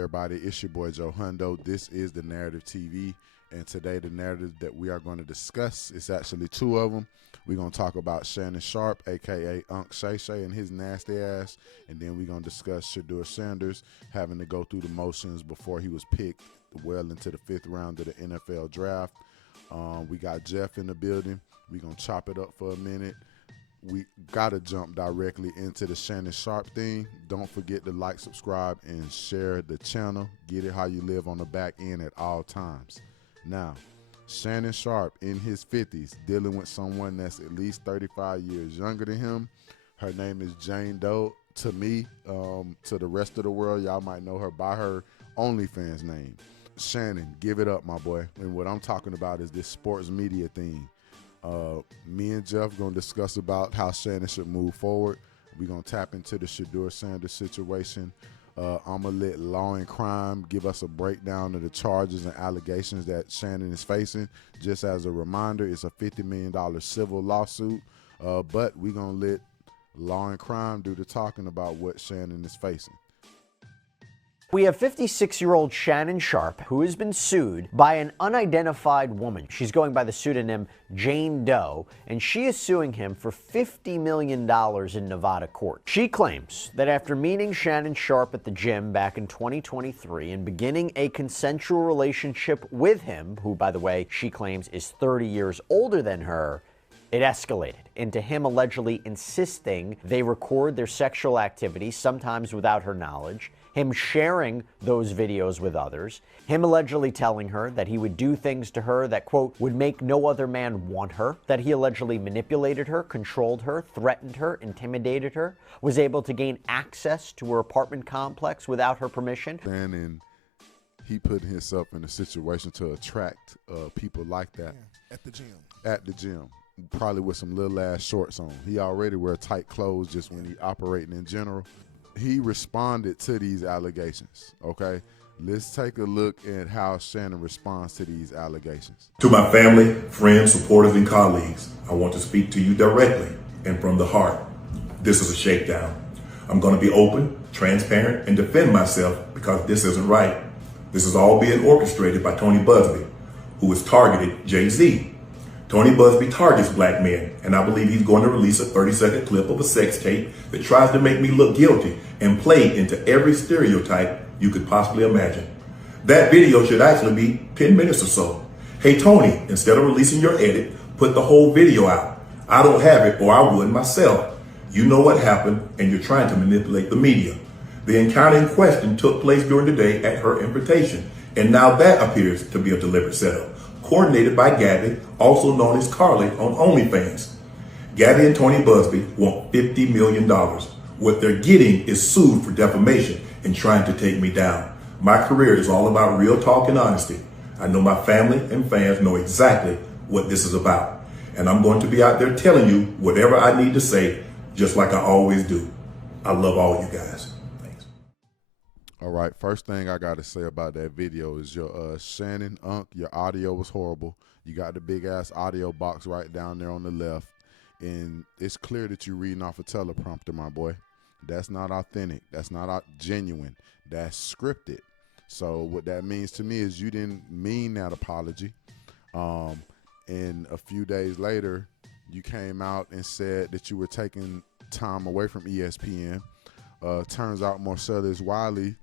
everybody? It's your boy Joe Hundo. This is The Narrative TV, and today the narrative that we are going to discuss is actually two of them. We're going to talk about Shannon Sharpe, a.k.a. Unc Shay Shay, and his nasty ass, and then we're going to discuss Shedeur Sanders having to go through the motions before he was picked well into the 5th round of the NFL draft. We got Jeff in the building. We're going to chop it up for a minute. We got to jump directly into the Shannon Sharpe thing. Don't forget to like, subscribe, and share the channel. Get it how you live on the back end at all times. Now, Shannon Sharpe in his 50s dealing with someone that's at least 35 years younger than him. Her name is Jane Doe. To me, to the rest of the world, y'all might know her by her OnlyFans name. Shannon, give it up, my boy. And what I'm talking about is this sports media thing. Me and Jeff going to discuss about how Shannon should move forward. We're going to tap into the Shedeur Sanders situation. I'm going to let Law and Crime give us a breakdown of the charges and allegations that Shannon is facing. Just as a reminder, it's a $50 million civil lawsuit, but we're going to let Law and Crime do the talking about what Shannon is facing. We have 56-year-old Shannon Sharpe, who has been sued by an unidentified woman. She's going by the pseudonym Jane Doe, and she is suing him for $50 million in Nevada court. She claims that after meeting Shannon Sharpe at the gym back in 2023 and beginning a consensual relationship with him, who, by the way, she claims is 30 years older than her, it escalated into him allegedly insisting they record their sexual activity, sometimes without her knowledge, him sharing those videos with others, him allegedly telling her that he would do things to her that, quote, would make no other man want her, that he allegedly manipulated her, controlled her, threatened her, intimidated her, was able to gain access to her apartment complex without her permission. And he put himself in a situation to attract people like that. Yeah, at the gym. At the gym. Probably with some little ass shorts on. He already wear tight clothes just when he operating in general. He responded to these allegations, okay? Let's take a look at how Shannon responds to these allegations. To my family, friends, supporters, and colleagues, I want to speak to you directly and from the heart. This is a shakedown. I'm going to be open, transparent, and defend myself because this isn't right. This is all being orchestrated by Tony Buzbee, who has targeted Jay-Z. Tony Buzbee targets black men, and I believe he's going to release a 30-second clip of a sex tape that tries to make me look guilty and play into every stereotype you could possibly imagine. That video should actually be 10 minutes or so. Hey, Tony, instead of releasing your edit, put the whole video out. I don't have it, or I would myself. You know what happened, and you're trying to manipulate the media. The encounter in question took place during the day at her invitation, and now that appears to be a deliberate setup, coordinated by Gabby, also known as Carly on OnlyFans. Gabby and Tony Buzbee want $50 million. What they're getting is sued for defamation and trying to take me down. My career is all about real talk and honesty. I know my family and fans know exactly what this is about. And I'm going to be out there telling you whatever I need to say, just like I always do. I love all you guys. Thanks. All right, first thing I got to say about that video is your Shannon, Unc, your audio was horrible. You got the big-ass audio box right down there on the left, and it's clear that you're reading off a teleprompter, my boy. That's not authentic. That's not genuine. That's scripted. So what that means to me is you didn't mean that apology. And a few days later, you came out and said that you were taking time away from ESPN. Turns out Marcellus Wiley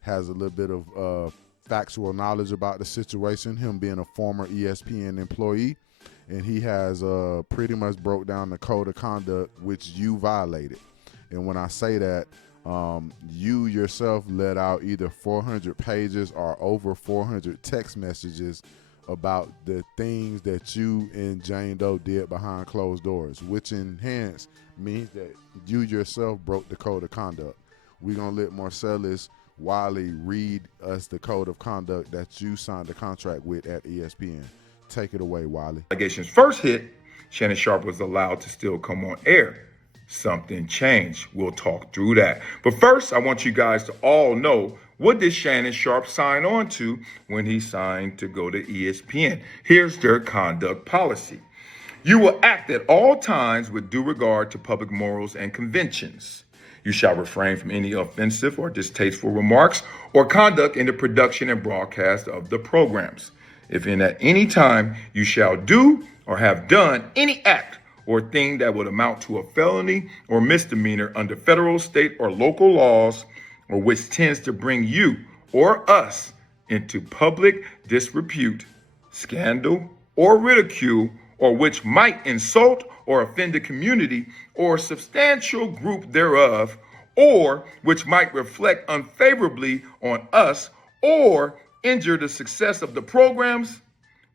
has a little bit of factual knowledge about the situation, him being a former ESPN employee, and he has pretty much broke down the code of conduct which you violated. And when I say that, you yourself let out either 400 pages or over 400 text messages about the things that you and Jane Doe did behind closed doors, which in hence means that you yourself broke the code of conduct. We're going to let Marcellus Wiley read us the code of conduct that you signed the contract with at ESPN. Take it away, Wiley. Allegations first hit, Shannon Sharpe was allowed to still come on air. Something changed. We'll talk through that. But first, I want you guys to all know, what did Shannon Sharpe sign on to when he signed to go to ESPN? Here's their conduct policy. You will act at all times with due regard to public morals and conventions. You shall refrain from any offensive or distasteful remarks or conduct in the production and broadcast of the programs. If in at any time you shall do or have done any act or thing that would amount to a felony or misdemeanor under federal, state, or local laws, or which tends to bring you or us into public disrepute, scandal, or ridicule, or which might insult or offend the community or substantial group thereof, or which might reflect unfavorably on us or injure the success of the programs,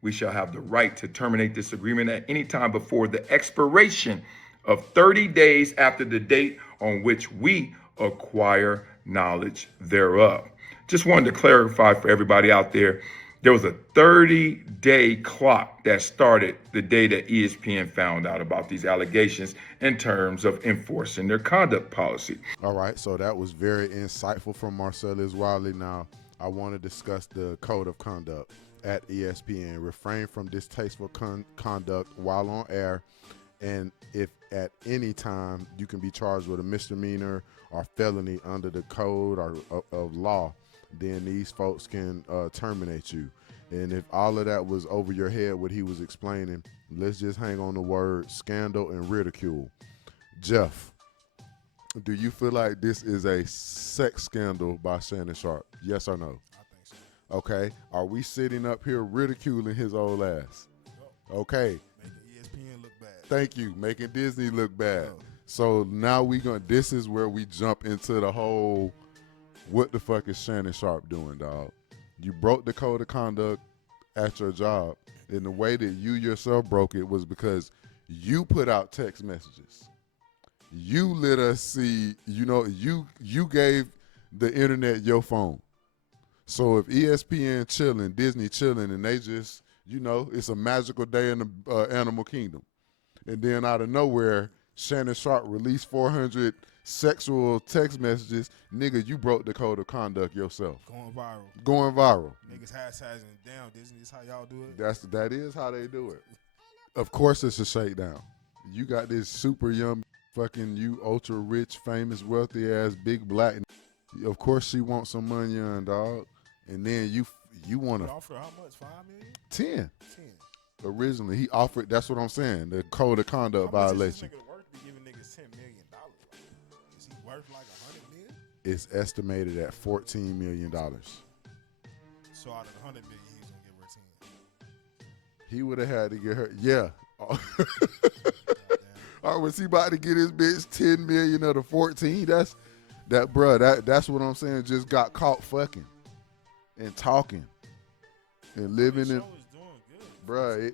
we shall have the right to terminate this agreement at any time before the expiration of 30 days after the date on which we acquire knowledge thereof. Just wanted to clarify for everybody out there, there was a 30-day clock that started the day that ESPN found out about these allegations in terms of enforcing their conduct policy. All right, so that was very insightful from Marcellus Wiley. Now, I want to discuss the code of conduct at ESPN. Refrain from distasteful conduct while on air, and if at any time you can be charged with a misdemeanor or felony under the code or of law, then these folks can terminate you. And if all of that was over your head, what he was explaining, let's just hang on the word scandal and ridicule. Jeff, do you feel like this is a sex scandal by Shannon Sharpe? Yes or no? I think so. Okay. Are we sitting up here ridiculing his old ass? Okay. Making ESPN look bad. Thank you. Making Disney look bad. Yo. So now this is where we jump into the whole, what the fuck is Shannon Sharpe doing, dog? You broke the code of conduct at your job. And the way that you yourself broke it was because you put out text messages. You let us see, you gave the internet your phone. So if ESPN chilling, Disney chilling, and they just, it's a magical day in the animal kingdom. And then out of nowhere, Shannon Sharpe released 400 sexual text messages. Nigga, you broke the code of conduct yourself. Going viral. Niggas hashtagging down. Disney is how y'all do it. That is how they do it. Of course it's a shakedown. You got this super young fucking you ultra rich, famous, wealthy ass big black. Of course she wants some money on, dog. And then you want to offer how much? $5 million? 10. Originally he offered. That's what I'm saying. The code of conduct violation. How much is this nigga worth to be giving niggas $10 million? Is he worth like $100 million? It's estimated at $14 million. So out of the $100 million, he was gonna give her 10. He would have had to get her. Yeah. Or was he about to get his bitch 10 million of the 14? That's what I'm saying. Just got caught fucking and talking and living in. Bruh,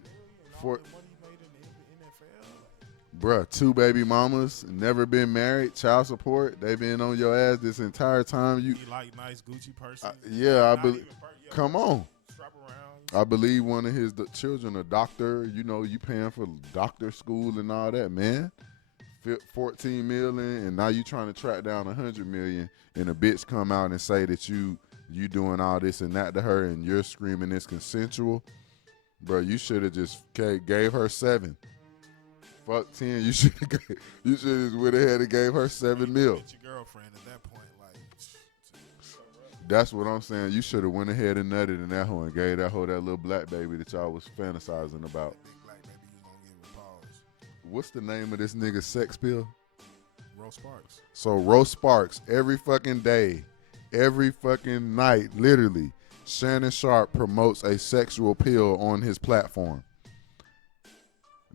bruh, 2 baby mamas, never been married, child support. They been on your ass this entire time. You like nice Gucci person? Yeah, I believe. Come on. Strap around. I believe one of his children a doctor. You paying for doctor school and all that, man. 14 million, and now you trying to track down 100 million, and a bitch come out and say that you doing all this and that to her, and you're screaming it's consensual. Bro, you should have just gave her 7. Fuck 10. You should have just went ahead and gave her 7 mil. Your girlfriend at that point, like. That's what I'm saying. You should have went ahead and nutted in that hoe and gave that hoe that little black baby that y'all was fantasizing about. Big black baby you gonna give with pause. What's the name of this nigga's sex pill? Rose Sparks. So Rose Sparks, every fucking day, every fucking night, literally, Shannon Sharpe promotes a sexual pill on his platform.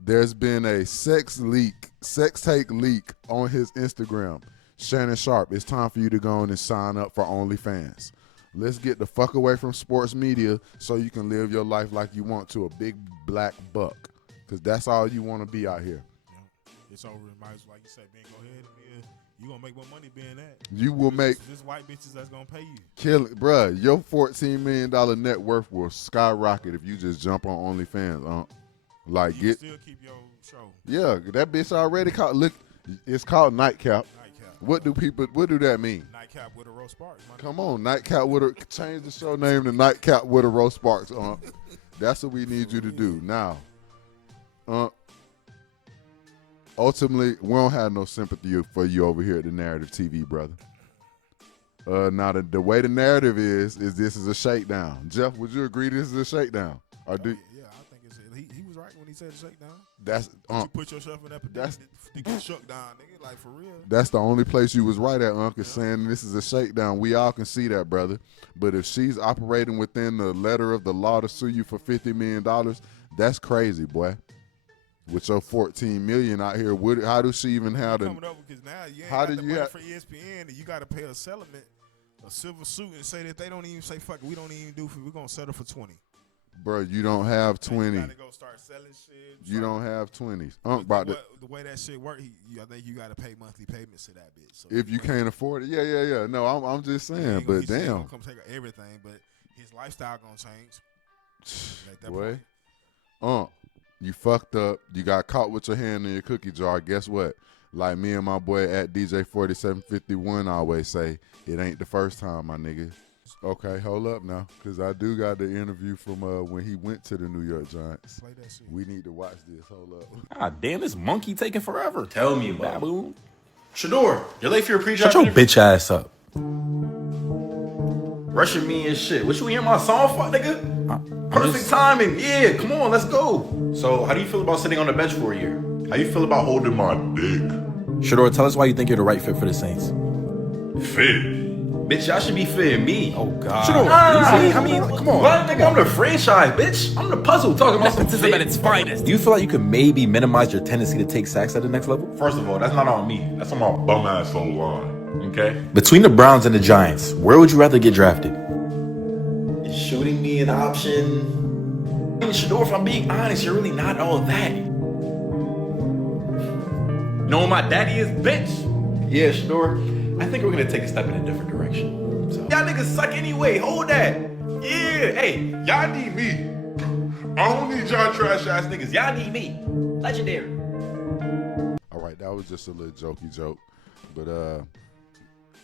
There's been a sex tape leak on his Instagram. Shannon Sharpe, it's time for you to go on and sign up for OnlyFans. Let's get the fuck away from sports media so you can live your life like you want to, a big black buck. Because that's all you want to be out here. Yeah. It's over. Might as well, like you say, Ben, go ahead and you gonna make more money being that. You will make this white bitches that's gonna pay you. Kill it, bruh. Your $14 million net worth will skyrocket if you just jump on OnlyFans. Like you still keep your show. Yeah, that bitch already called. Look, it's called Nightcap. What do that mean? Nightcap with a Rose Sparks. Come on, Nightcap with a change the show name to Nightcap with a Rose Sparks. That's what we need you to do now. ultimately, we don't have no sympathy for you over here at the Narrative TV, brother. Now the way the narrative is this is a shakedown. Jeff, would you agree this is a shakedown? Or do Yeah, I think it's he was right when he said shakedown. that's You put yourself in that position to get shook down, nigga. Like, for real. that's the only place you was right at, Unc, is saying this is a shakedown. We all can see that, brother. But if she's operating within the letter of the law to sue you for $50 million, that's crazy, boy. With your $14 million out here, how does she even have the? Coming over because now you ain't How got do the you money have- for ESPN, and you got to pay a settlement, a civil suit, and say that they don't even say fuck it, we don't even do for, we're gonna settle for 20. Bro, you don't have Now 20. you gotta go start selling shit. You don't have 20s. But Unc about the way that shit work, I think you gotta pay monthly payments to that bitch. So if you can't afford it, yeah. No, I'm just saying, but he's damn, gonna come take everything, but his lifestyle gonna change. At that boy. point. You fucked up. You got caught with your hand in your cookie jar. Guess what? Like me and my boy at DJ4751 always say, it ain't the first time, my nigga. Okay, hold up now, because I do got the interview from when he went to the New York Giants. Play that shit. We need to watch this. Hold up. Ah, damn, this monkey taking forever. Tell me about it. Baboon. Shedeur, you're late for your pre-draft Shut your interview? bitch ass up. Rushing me and shit. What you hear my song for, nigga? Perfect timing. Yeah, come on, let's go. So, how do you feel about sitting on the bench for a year? How you feel about holding my dick? Shedeur, tell us why you think you're the right fit for the Saints. Fit. Bitch, y'all should be fitting me. Oh, God. I mean, come on. What, nigga? I'm the franchise, bitch. I'm the puzzle talking about some Nepotism at its finest. Do you feel like you could maybe minimize your tendency to take sacks at the next level? First of all, that's not on me. That's on my bum ass O-line. Okay? Between the Browns and the Giants, where would you rather get drafted? Is shooting me an option? I mean, Shedeur, if I'm being honest, you're really not all that. Know who my daddy is, bitch? Yeah, Shedeur. I think we're gonna take a step in a different direction. So. Y'all niggas suck anyway. Hold that. Yeah. Hey, y'all need me. I don't need y'all trash ass niggas. Y'all need me. Legendary. All right, that was just a little jokey joke. But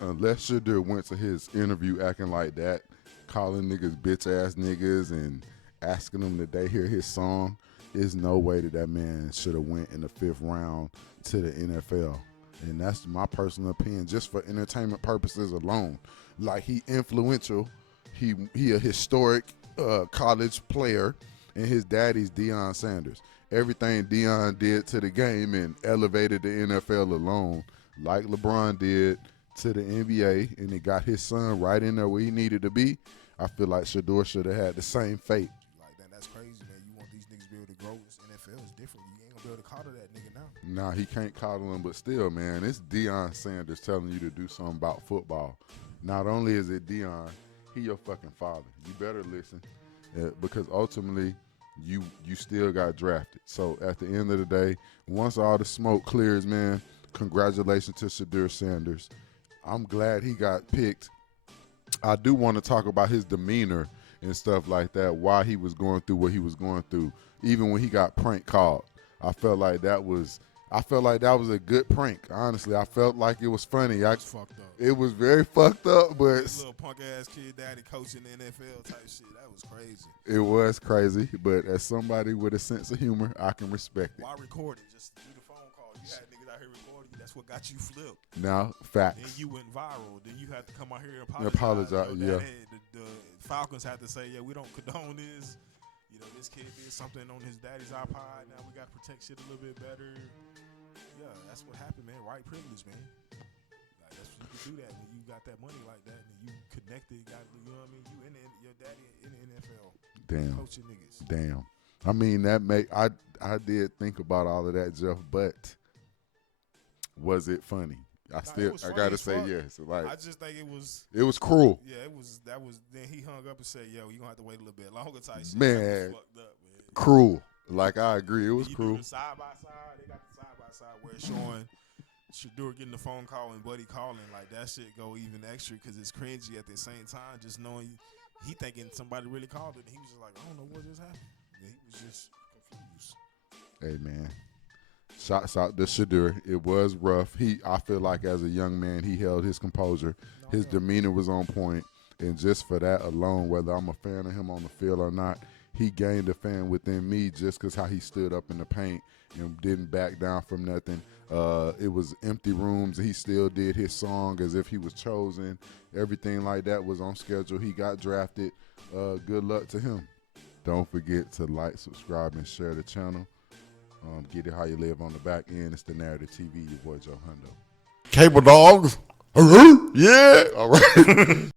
unless Shedeur went to his interview acting like that, calling niggas bitch ass niggas and asking them that they hear his song, there's no way that man should have went in the 5th round to the NFL. And that's my personal opinion, just for entertainment purposes alone. Like, he influential, he a historic college player, and his daddy's Deion Sanders. Everything Deion did to the game and elevated the NFL alone, like LeBron did to the NBA, and it got his son right in there where he needed to be. I feel like Shedeur should have had the same fate. Like that, that's crazy, man. You want these niggas to be able to grow. This NFL is different. You ain't gonna be able to coddle that nigga now. Nah, he can't coddle him, but still, man, it's Deion Sanders telling you to do something about football. Not only is it Deion, he your fucking father. You better listen, because ultimately, you still got drafted. So at the end of the day, once all the smoke clears, man, congratulations to Shedeur Sanders. I'm glad he got picked. I do want to talk about his demeanor and stuff like that, why he was going through what he was going through, even when he got prank called. I felt like that was a good prank. Honestly, I felt like it was funny. It's fucked up. It was very fucked up, but This little punk ass kid daddy coaching the NFL type shit. That was crazy. it was crazy. But as somebody with a sense of humor, I can respect it. Why record it? Just do the phone call. You had niggas out here recording you. That's what got you flipped. Now, Then facts. you went viral. Then you had to come out here and Apologize, Your yeah. daddy- The Falcons had to say, yeah, we don't condone this. You know, this kid did something on his daddy's iPod. Now we got to protect shit a little bit better. Yeah, that's what happened, man. White privilege, man. Like, that's you can do that when you got that money like that and you connected. You know what I mean? You your daddy in the NFL. Damn. Coaching niggas. Damn. I mean, I did think about all of that, Jeff, but was it funny? I was funny gotta as say fuck. yes. Like, I just think it was cruel. Yeah, that was then he hung up and said, yo, you gonna have to wait a little bit longer type shit. Man. That was fucked up, man. Cruel. Like, I agree. It was You cruel. do the side by side. They got the side by side where it's showing Shedeur getting the phone call and Buddy calling. Like, that shit go even extra because it's cringy at the same time. Just knowing he thinking somebody really called it. And he was just like, I don't know what just happened. And he was just confused. Hey, man. Shots out to Shedeur. It was rough. I feel like as a young man, he held his composure. His demeanor was on point. And just for that alone, whether I'm a fan of him on the field or not, he gained a fan within me just because how he stood up in the paint and didn't back down from nothing. It was empty rooms. He still did his song as if he was chosen. Everything like that was on schedule. He got drafted. Good luck to him. Don't forget to like, subscribe, and share the channel. Get it how you live on the back end. It's The Narrative TV. Your boy Joe Hundo. Cable dogs. Yeah. All right.